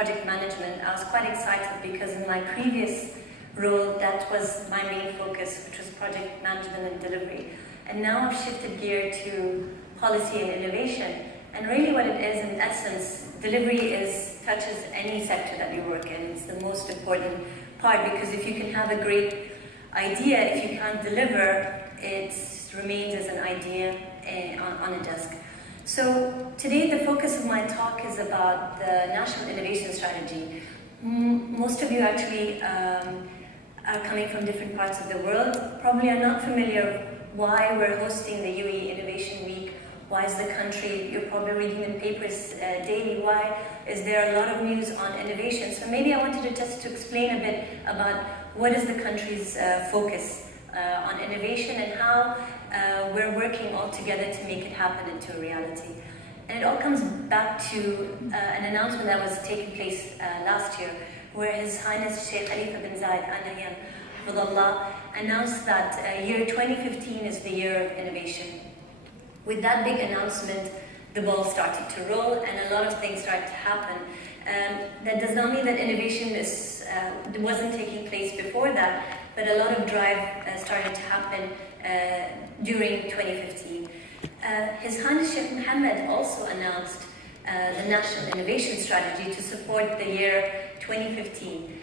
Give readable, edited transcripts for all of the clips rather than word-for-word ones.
project management, I was quite excited because in my previous role, that was my main focus, which was project management and delivery. And now I've shifted gear to policy and innovation. And really what it is, in essence, delivery touches any sector that you work in. It's the most important part, because if you can have a great idea, if you can't deliver, it remains as an idea on a desk. So today the focus of my talk is about the National Innovation Strategy. Most of you actually are coming from different parts of the world, probably are not familiar why we're hosting the UAE Innovation Week. Why is the country, you're probably reading in papers daily, why is there a lot of news on innovation? So maybe I wanted to just to explain a bit about what is the country's focus on innovation and how we're working all together to make it happen into a reality. And it all comes back to an announcement that was taking place last year, where His Highness Sheikh Khalifa bin Zayed Al Nahyan Hafidhullah announced that year 2015 is the year of innovation. With that big announcement, the ball started to roll and a lot of things started to happen. That does not mean that innovation wasn't taking place before that, but a lot of drive started to happen during 2015. His Highness Sheikh Mohammed also announced the National Innovation Strategy to support the year 2015.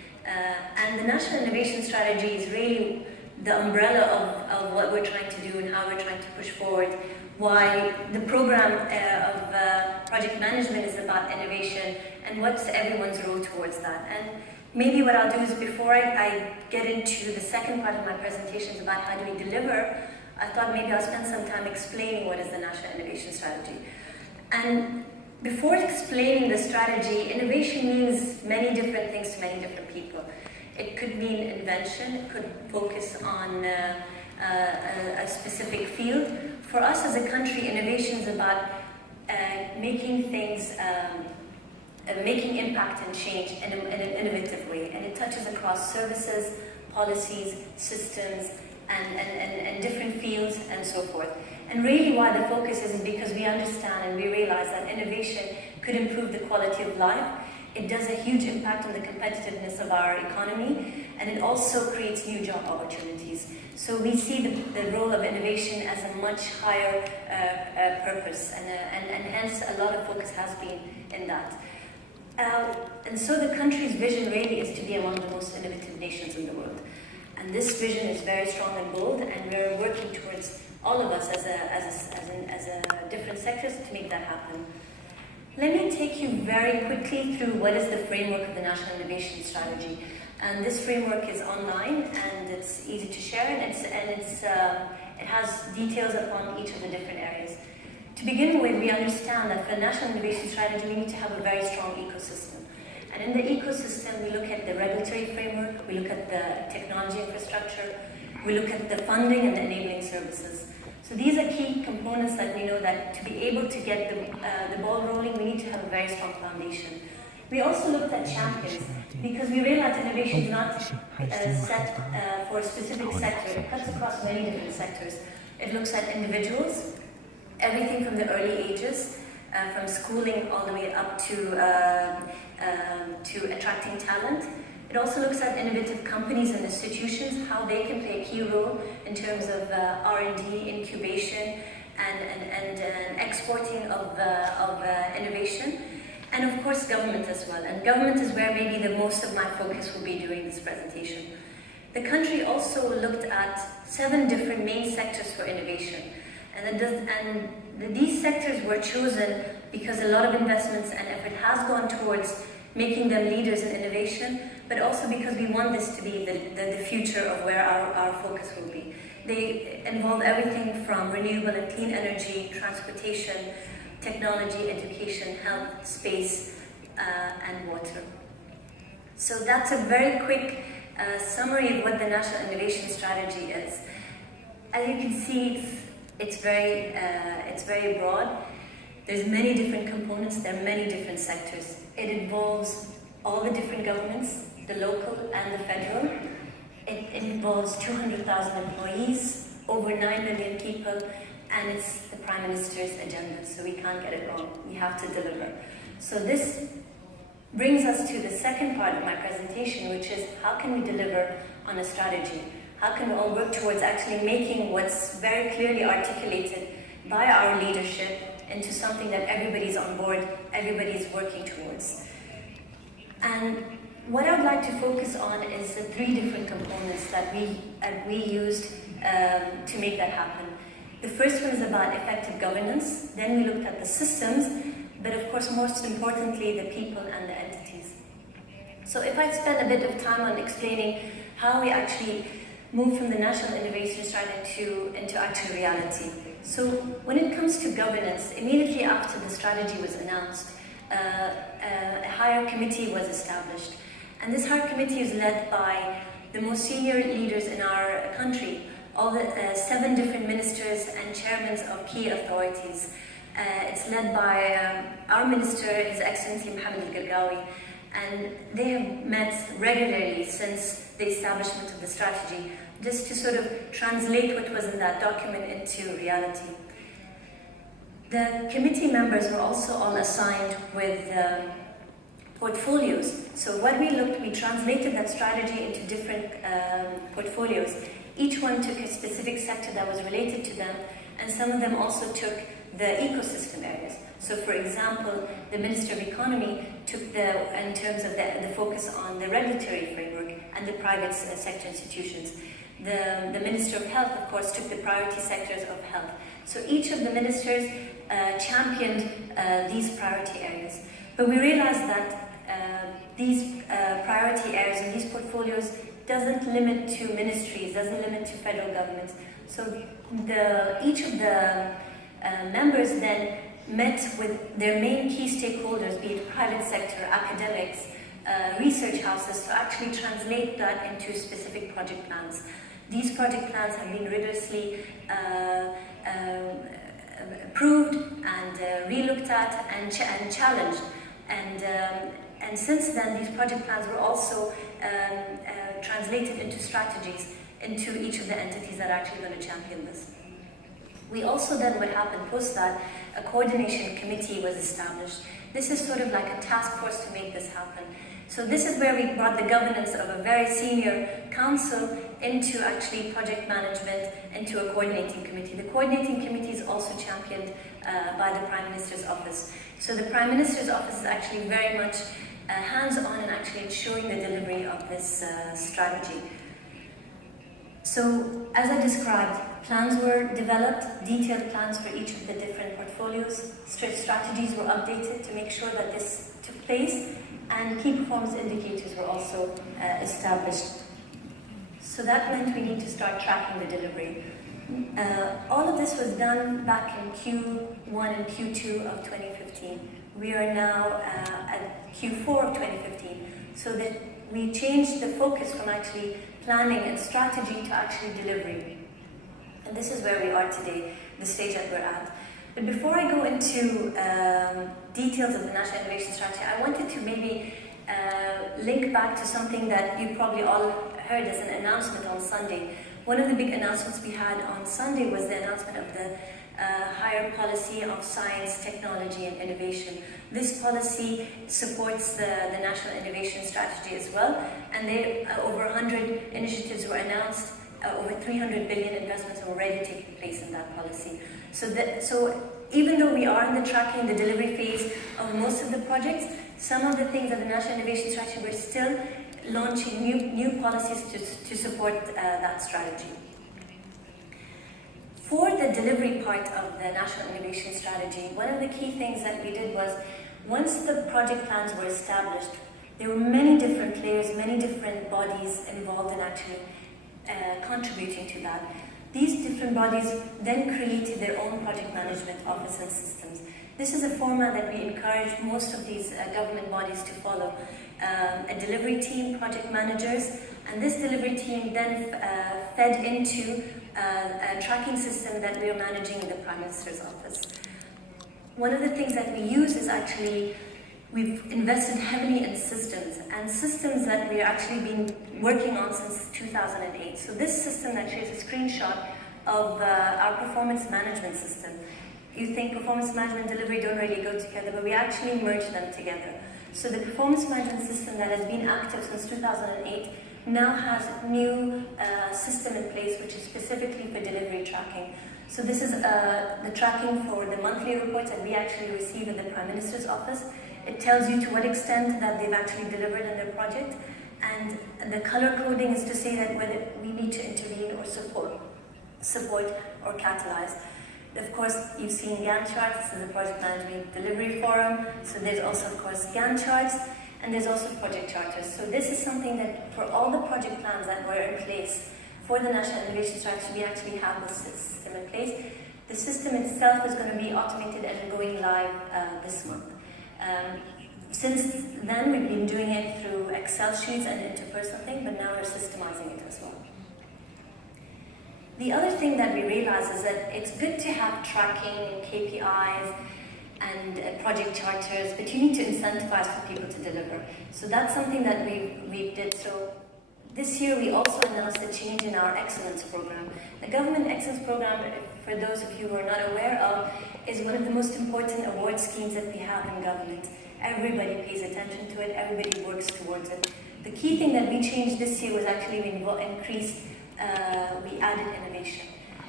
And the National Innovation Strategy is really the umbrella of what we're trying to do and how we're trying to push forward. Why the program of project management is about innovation and what's everyone's role towards that. And maybe what I'll do is, before I get into the second part of my presentations about how do we deliver, I thought maybe I'll spend some time explaining what is the National Innovation Strategy. And before explaining the strategy, innovation means many different things to many different people. It could mean invention, it could focus on a specific field. For us as a country, innovation is about making things, making impact and change in an innovative way. And it touches across services, policies, systems, and different fields and so forth. And really why the focus is because we understand and we realize that innovation could improve the quality of life. It does a huge impact on the competitiveness of our economy, and it also creates new job opportunities. So we see the role of innovation as a much higher purpose, and hence a lot of focus has been in that. And so the country's vision really is to be among the most innovative nations in the world. And this vision is very strong and bold, and we're working towards all of us as a different sectors to make that happen. Let me take you very quickly through what is the framework of the National Innovation Strategy. And this framework is online and it's easy to share, and it has details upon each of the different areas. To begin with, we understand that for the National Innovation Strategy, we need to have a very strong ecosystem. And in the ecosystem, we look at the regulatory framework, we look at the technology infrastructure, we look at the funding and the enabling services. So these are key components that we know that to be able to get the ball rolling, we need to have a very strong foundation. We also looked at champions, because we realized innovation is not set for a specific sector. It cuts across many different sectors. It looks at individuals, everything from the early ages, from schooling all the way up to attracting talent. It also looks at innovative companies and institutions, how they can play a key role in terms of R&D, incubation, and exporting of innovation. And of course, government as well. And government is where maybe the most of my focus will be during this presentation. The country also looked at 7 different main sectors for innovation. And these sectors were chosen because a lot of investments and effort has gone towards making them leaders in innovation, but also because we want this to be the future of where our focus will be. They involve everything from renewable and clean energy, transportation, technology, education, health, space, and water. So that's a very quick summary of what the National Innovation Strategy is. As you can see, it's very broad. There's many different components, there are many different sectors. It involves all the different governments, the local and the federal. It involves 200,000 employees, over 9 million people, and it's the Prime Minister's agenda, so we can't get it wrong. We have to deliver. So this brings us to the second part of my presentation, which is how can we deliver on a strategy? How can we all work towards actually making what's very clearly articulated by our leadership into something that everybody's on board, everybody's working towards? And what I would like to focus on is the three different components that we used to make that happen. The first one is about effective governance. Then we looked at the systems, but of course, most importantly, the people and the entities. So if I spend a bit of time on explaining how we actually moved from the National Innovation Strategy into actual reality. So when it comes to governance, immediately after the strategy was announced, a higher committee was established. And this higher committee is led by the most senior leaders in our country, all the 7 different ministers and chairmen of key authorities. It's led by our minister, His Excellency Mohammed, and they have met regularly since the establishment of the strategy, just to sort of translate what was in that document into reality. The committee members were also all assigned with portfolios. So what we translated that strategy into different portfolios. Each one took a specific sector that was related to them, and some of them also took the ecosystem areas. So for example, the Minister of Economy took in terms of the focus on the regulatory framework and the private sector institutions. The Minister of Health, of course, took the priority sectors of health. So each of the ministers championed these priority areas. But we realized that these priority areas and these portfolios doesn't limit to ministries, doesn't limit to federal governments. So each of the members then met with their main key stakeholders, be it private sector, academics, research houses, to actually translate that into specific project plans. These project plans have been rigorously approved and re-looked at and challenged. And since then, these project plans were also translated into strategies into each of the entities that are actually going to champion this. We also then, what happened post that, a coordination committee was established. This is sort of like a task force to make this happen. So this is where we brought the governance of a very senior council into actually project management, into a coordinating committee. The coordinating committee is also championed by the Prime Minister's office. So the Prime Minister's office is actually very much hands-on in actually ensuring the delivery of this strategy. So, as I described, plans were developed, detailed plans for each of the different portfolios. Strategies were updated to make sure that this took place, and key performance indicators were also established. So that meant we need to start tracking the delivery. All of this was done back in Q1 and Q2 of 2015. We are now at Q4 of 2015. So that we changed the focus from actually planning and strategy to actually delivery. And this is where we are today, the stage that we're at. But before I go into details of the National Innovation Strategy, I wanted to maybe link back to something that you probably all heard as an announcement on Sunday. One of the big announcements we had on Sunday was the announcement of the higher policy of science, technology, and innovation. This policy supports the National Innovation Strategy as well, and over 100 initiatives were announced, over 300 billion investments are already taking place in that policy. So even though we are in the tracking, the delivery phase of most of the projects, some of the things that the National Innovation Strategy, we're still launching new policies to support that strategy. For the delivery part of the National Innovation Strategy, one of the key things that we did was, once the project plans were established, there were many different players, many different bodies involved in actually contributing to that. These different bodies then created their own project management office and systems. This is a format that we encourage most of these government bodies to follow. A delivery team, project managers, and this delivery team then fed into a tracking system that we are managing in the Prime Minister's office. One of the things that we use is actually, we've invested heavily in systems, and systems that we've actually been working on since 2008. So this system actually is a screenshot of our performance management system. You think performance management and delivery don't really go together, but we actually merge them together. So the performance management system that has been active since 2008 now has a new system in place which is specifically for delivery tracking. So this is the tracking for the monthly reports that we actually receive in the Prime Minister's office. It tells you to what extent that they've actually delivered in their project, and the color coding is to say that whether we need to intervene or support or catalyze. Of course, you've seen Gantt charts. This is a project management delivery forum. So there's also, of course, Gantt charts, and there's also project charters. So this is something that for all the project plans that were in place for the National Innovation Strategy, we actually have this system in place. The system itself is going to be automated and going live this month. Since then, we've been doing it through Excel sheets and interpersonal thing, but now we're systemizing it as well. The other thing that we realize is that it's good to have tracking and KPIs and project charters, but you need to incentivize for people to deliver. So that's something that we did. So this year we also announced a change in our excellence program. The government excellence program, for those of you who are not aware of, is one of the most important award schemes that we have in government. Everybody pays attention to it, everybody works towards it. The key thing that we changed this year was actually we added innovation.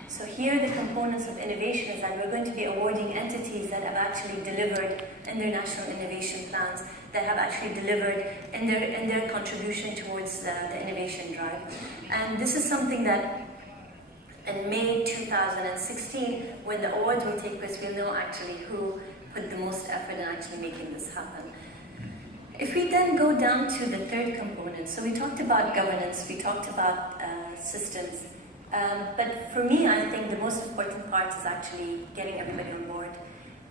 So here the components of innovation is that we're going to be awarding entities that have actually delivered in their national innovation plans, that have actually delivered in their contribution towards the innovation drive. And this is something that in May 2016, when the awards will take place, we'll know actually who put the most effort in actually making this happen. If we then go down to the third component, so we talked about governance, we talked about systems, but for me, I think the most important part is actually getting everybody on board,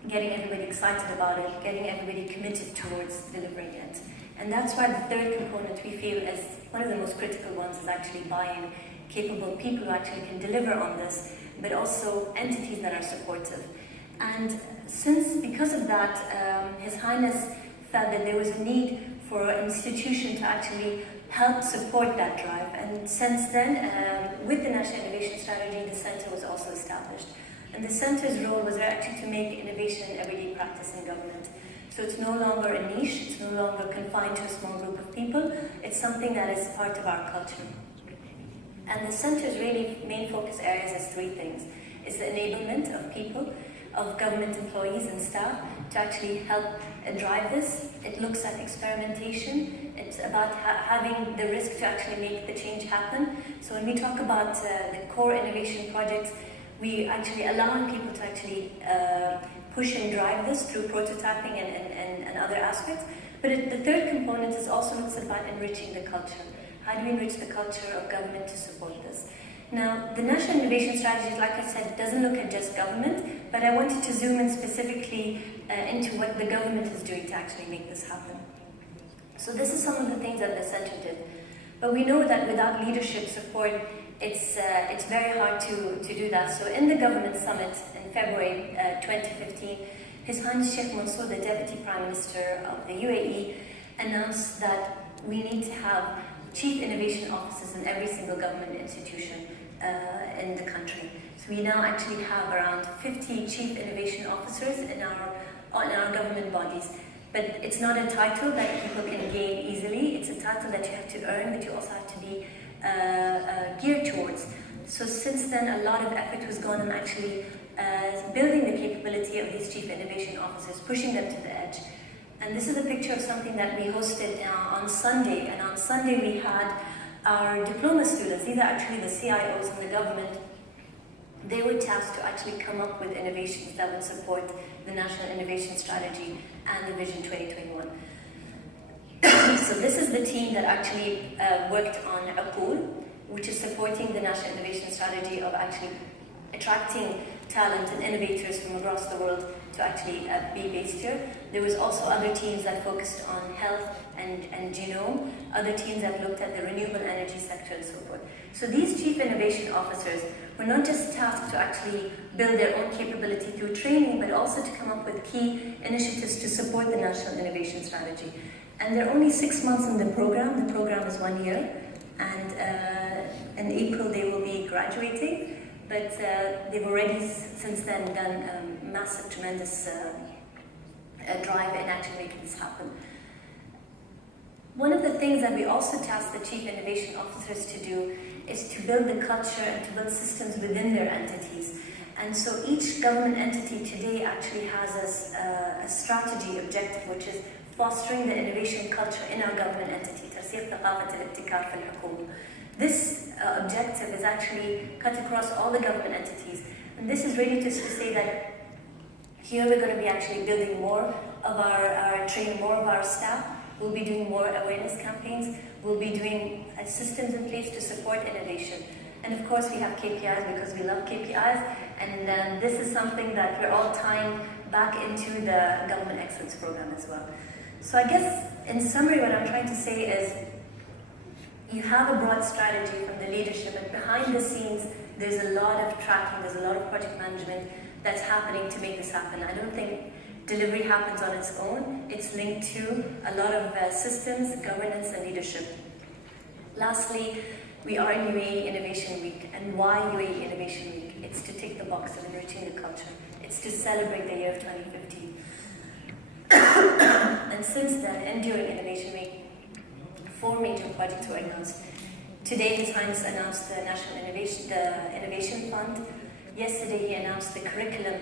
getting everybody excited about it, getting everybody committed towards delivering it. And that's why the third component we feel is one of the most critical ones is actually buying capable people who actually can deliver on this, but also entities that are supportive. And because of that, His Highness felt that there was a need for an institution to actually help support that drive. And since then, with the National Innovation Strategy, the Centre was also established. And the Centre's role was actually to make innovation an everyday practice in government. So it's no longer a niche, it's no longer confined to a small group of people, it's something that is part of our culture. And the Centre's really main focus areas is three things. It's the enablement of people, of government employees and staff to actually help drive this. It looks at experimentation. It's about having the risk to actually make the change happen. So when we talk about the core innovation projects, we actually allow people to actually push and drive this through prototyping and other aspects. But the third component is also looks about enriching the culture. How do we enrich the culture of government to support this? Now, the National Innovation Strategy, like I said, doesn't look at just government, but I wanted to zoom in specifically into what the government is doing to actually make this happen. So this is some of the things that the Centre did. But we know that without leadership support, it's very hard to do that. So in the Government Summit in February 2015, His Highness Sheikh Mansour, the Deputy Prime Minister of the UAE, announced that we need to have Chief Innovation Officers in every single government institution in the country. So we now actually have around 50 Chief Innovation Officers in our government bodies. But it's not a title that people can gain easily. It's a title that you have to earn, but you also have to be geared towards. So since then, a lot of effort was gone on actually building the capability of these Chief Innovation Officers, pushing them to the edge. And this is a picture of something that we hosted on Sunday. And on Sunday, we had our diploma students, these are actually the CIOs in the government. They were tasked to actually come up with innovations that would support the National Innovation Strategy and the Vision 2021. So this is the team that actually worked on a pool, which is supporting the National Innovation Strategy of actually attracting talent and innovators from across the world to actually be based here. There was also other teams that focused on health and genome, other teams that looked at the renewable energy sector and so forth. So these Chief Innovation Officers were not just tasked to actually build their own capability through training, but also to come up with key initiatives to support the National Innovation Strategy. And they're only 6 months in the program. The program is 1 year, and in April they will be graduating. But they've already, since then, done massive, tremendous drive in actually making this happen. One of the things that we also task the Chief Innovation Officers to do is to build the culture and to build systems within their entities. And so each government entity today actually has a strategy objective, which is fostering the innovation culture in our government entity. ترسيخ ثقافة الابتكار في الحكومة. This objective is actually cut across all the government entities. And this is really just to say that here we're going to be actually building more of training more of our staff. We'll be doing more awareness campaigns. We'll be doing systems in place to support innovation. And of course we have KPIs because we love KPIs. And this is something that we're all tying back into the Government Excellence Program as well. So I guess in summary what I'm trying to say is you have a broad strategy from the leadership, and behind the scenes there's a lot of tracking, there's a lot of project management that's happening to make this happen. I don't think delivery happens on its own. It's linked to a lot of systems, governance, and leadership. Lastly, we are in UAE Innovation Week. And why UAE Innovation Week? It's to tick the box of enriching the culture. It's to celebrate the year of 2015. And since then, and during Innovation Week, 4 major projects were announced. Today, His Highness announced the Innovation Fund. Yesterday, he announced the curriculum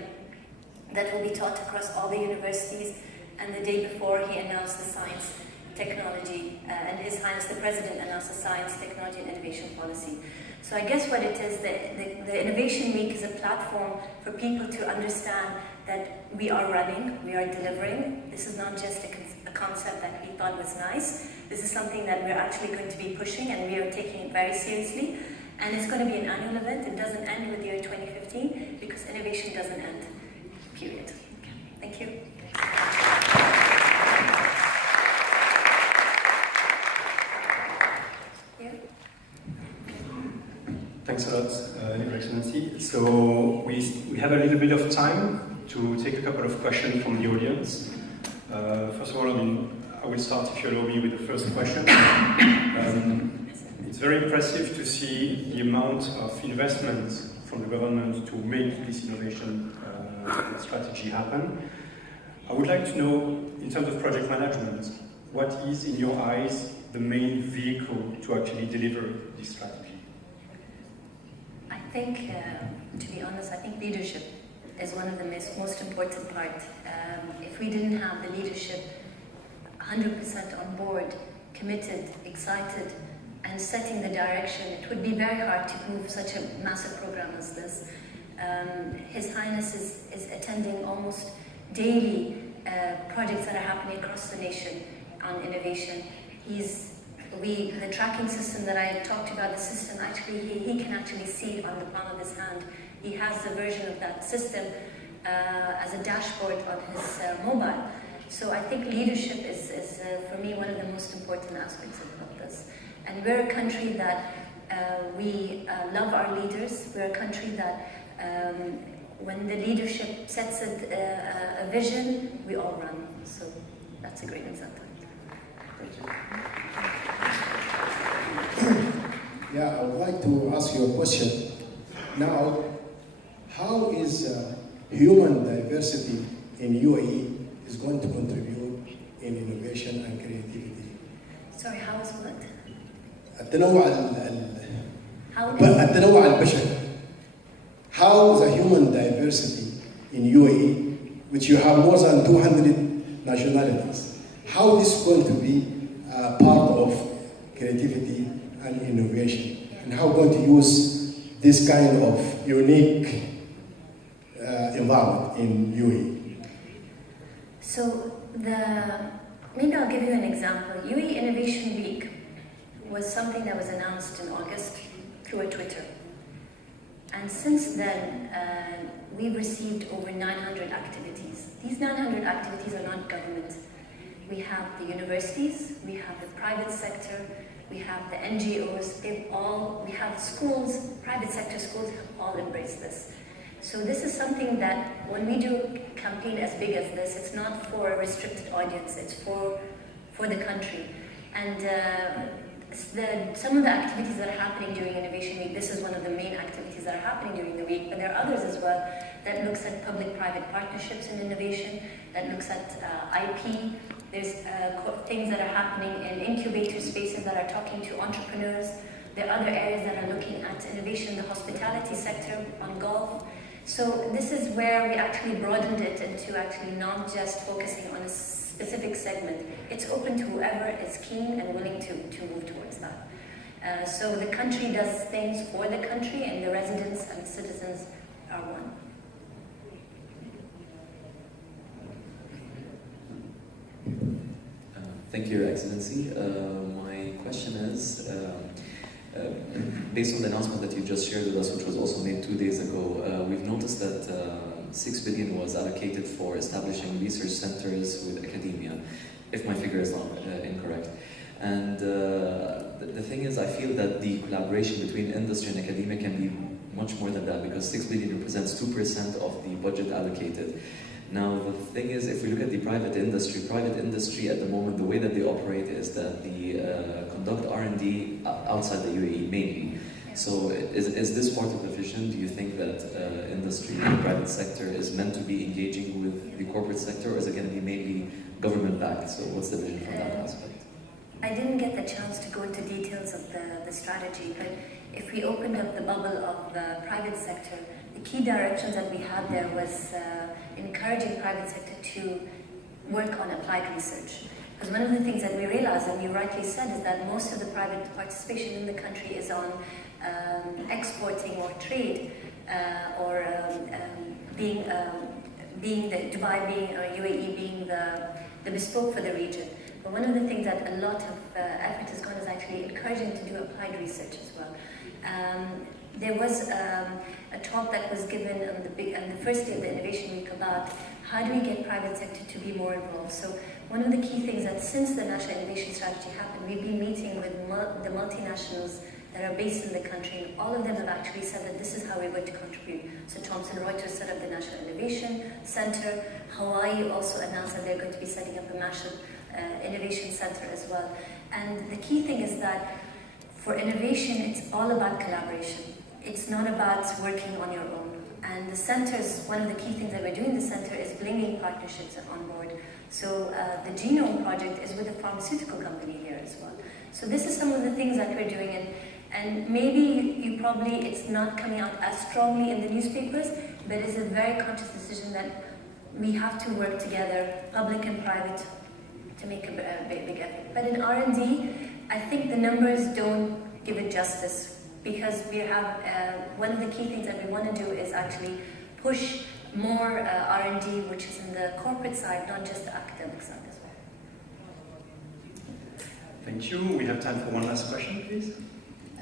that will be taught across all the universities, and the day before he announced the science, technology, and His Highness the President announced the science, technology, and innovation policy. So I guess what it is, the Innovation Week is a platform for people to understand that we are running, we are delivering. This is not just a concept that we thought was nice. This is something that we're actually going to be pushing, and we are taking it very seriously. And it's going to be an annual event. It doesn't end with the year 2015 because innovation doesn't end. Period. Thank you. Thanks a lot, Your Excellency. So we have a little bit of time to take a couple of questions from the audience. First of all, I will start, if you allow me, with the first question. It's very impressive to see the amount of investment from the government to make this innovation strategy happen. I would like to know, in terms of project management, what is, in your eyes, the main vehicle to actually deliver this strategy? I think, to be honest, I think leadership is one of the most important part. If we didn't have the leadership 100% on board, committed, excited, and setting the direction, it would be very hard to move such a massive program as this. His Highness is attending almost daily projects that are happening across the nation on innovation. The tracking system that I talked about, the system actually, he can actually see it on the palm of his hand. He has the version of that system as a dashboard on his mobile. So I think leadership is for me, one of the most important aspects of this. And we're a country that we love our leaders. We're a country that when the leadership sets a vision, we all run. So that's a great example. Thank you. Yeah, I would like to ask you a question. Now, how is human diversity in UAE is going to contribute in innovation and creativity? Sorry, how is what? التنوع البشري. How the human diversity in UAE, which you have more than 200 nationalities, how this is going to be part of creativity and innovation, and how going to use this kind of unique environment in UAE? So maybe I'll give you an example. UAE Innovation Week was something that was announced in August through a Twitter. And since then, we've received over 900 activities. These 900 activities are not government. We have the universities, we have the private sector, we have the NGOs, we have schools, private sector schools have all embraced this. So this is something that when we do a campaign as big as this, it's not for a restricted audience, it's for the country. And some of the activities that are happening during Innovation Week, this is one of the main activities that are happening during the week, but there are others as well that looks at public-private partnerships in innovation, that looks at IP, There's things that are happening in incubator spaces that are talking to entrepreneurs. There are other areas that are looking at innovation in the hospitality sector, on golf. So this is where we actually broadened it into actually not just focusing on a specific segment. It's open to whoever is keen and willing to move towards that. So the country does things for the country, and the residents and the citizens are one. Thank you, Your Excellency. My question is, based on the announcement that you just shared with us, which was also made 2 days ago, we've noticed that 6 billion was allocated for establishing research centers with academia, if my figure is not incorrect. And the thing is, I feel that the collaboration between industry and academia can be much more than that, because 6 billion represents 2% of the budget allocated. Now, the thing is, if we look at the private industry at the moment, the way that they operate is that they conduct R&D outside the UAE mainly. So is this part of the vision? Do you think that industry, the private sector, is meant to be engaging with the corporate sector, or is it going to be mainly government-backed? So what's the vision from that aspect? I didn't get the chance to go into details of the strategy, but if we opened up the bubble of the private sector, the key directions that we had there was encouraging private sector to work on applied research. Because one of the things that we realized, and you rightly said, is that most of the private participation in the country is on exporting or trade, or being the Dubai being, or UAE being the bespoke for the region. But one of the things that a lot of effort has gone is actually encouraging to do applied research as well. There was a talk that was given on the first day of the Innovation Week about how do we get private sector to be more involved. So one of the key things that since the National Innovation Strategy happened, we've been meeting with the multinationals that are based in the country, and all of them have actually said that this is how we're going to contribute. So Thomson Reuters set up the National Innovation Center. Hawaii also announced that they're going to be setting up a National Innovation Center as well. And the key thing is that for innovation, it's all about collaboration. It's not about working on your own. And the centers, one of the key things that we're doing in the center is bringing partnerships on board. So the Genome Project is with a pharmaceutical company here as well. So this is some of the things that we're doing. And maybe it's not coming out as strongly in the newspapers, but it's a very conscious decision that we have to work together, public and private, to make a big effort. But in R&D, I think the numbers don't give it justice, because we have, one of the key things that we want to do is actually push more R&D, which is in the corporate side, not just the academic side as well. Thank you. We have time for one last question, please.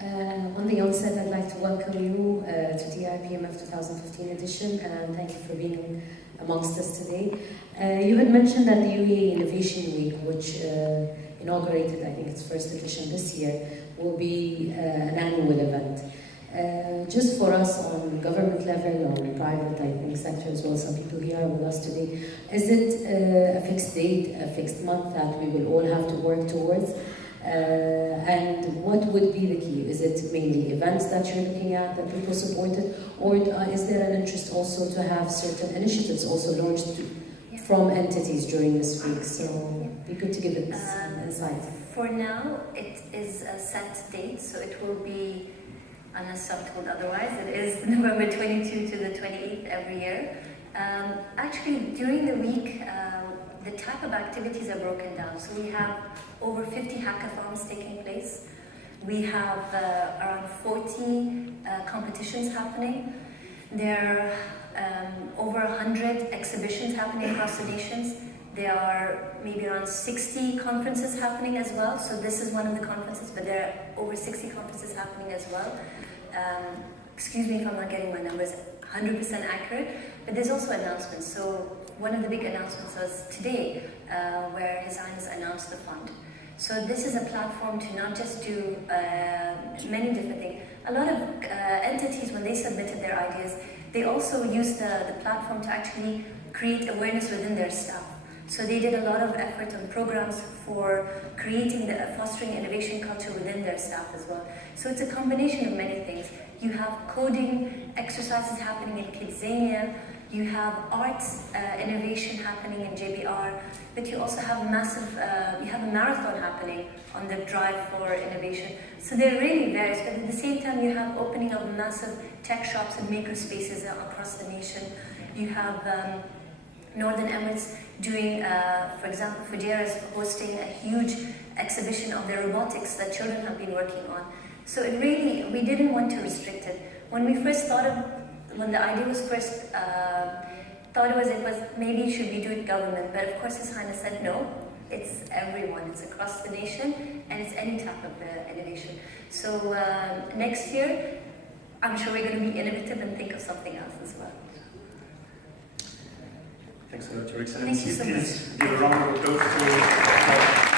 On the onset, I'd like to welcome you to DIPMF 2015 edition, and thank you for being amongst us today. You had mentioned that the UAE Innovation Week, which inaugurated, I think its first edition this year, will be an annual event. Just for us on government level, on private, I think, sector as well, some people here with us today, is it a fixed date, a fixed month that we will all have to work towards? And what would be the key? Is it mainly events that you're looking at that people supported, or is there an interest also to have certain initiatives also launched from entities during this week? So it'd be good to give it some insight. For now, it is a set date, so it will be, unless I'm told otherwise, it is November 22 to the 28th every year. Actually, during the week, the type of activities are broken down. So we have over 50 hackathons taking place. We have around 40 competitions happening. There are over 100 exhibitions happening across the nations. There are maybe around 60 conferences happening as well. So this is one of the conferences, but there are over 60 conferences happening as well. Excuse me if I'm not getting my numbers 100% accurate, but there's also announcements. So one of the big announcements was today, where His Highness announced the fund. So this is a platform to not just do many different things. A lot of entities, when they submitted their ideas, they also used the platform to actually create awareness within their staff. So they did a lot of effort on programs for creating fostering innovation culture within their staff as well. So it's a combination of many things. You have coding exercises happening in Kidzania. You have arts innovation happening in JBR, but you also have you have a marathon happening on the drive for innovation. So they're really various, but at the same time you have opening of massive tech shops and maker spaces across the nation. You have Northern Emirates doing, for example, Fujairah is hosting a huge exhibition of the robotics that children have been working on. So it really, we didn't want to restrict it. When we first when the idea was first thought it was maybe should we do it government, but of course His Highness said no, it's everyone, it's across the nation, and it's any type of innovation. So next year, I'm sure we're going to be innovative and think of something else as well. Thanks a lot, Your Excellency. Thank you so much. Please give a round of applause to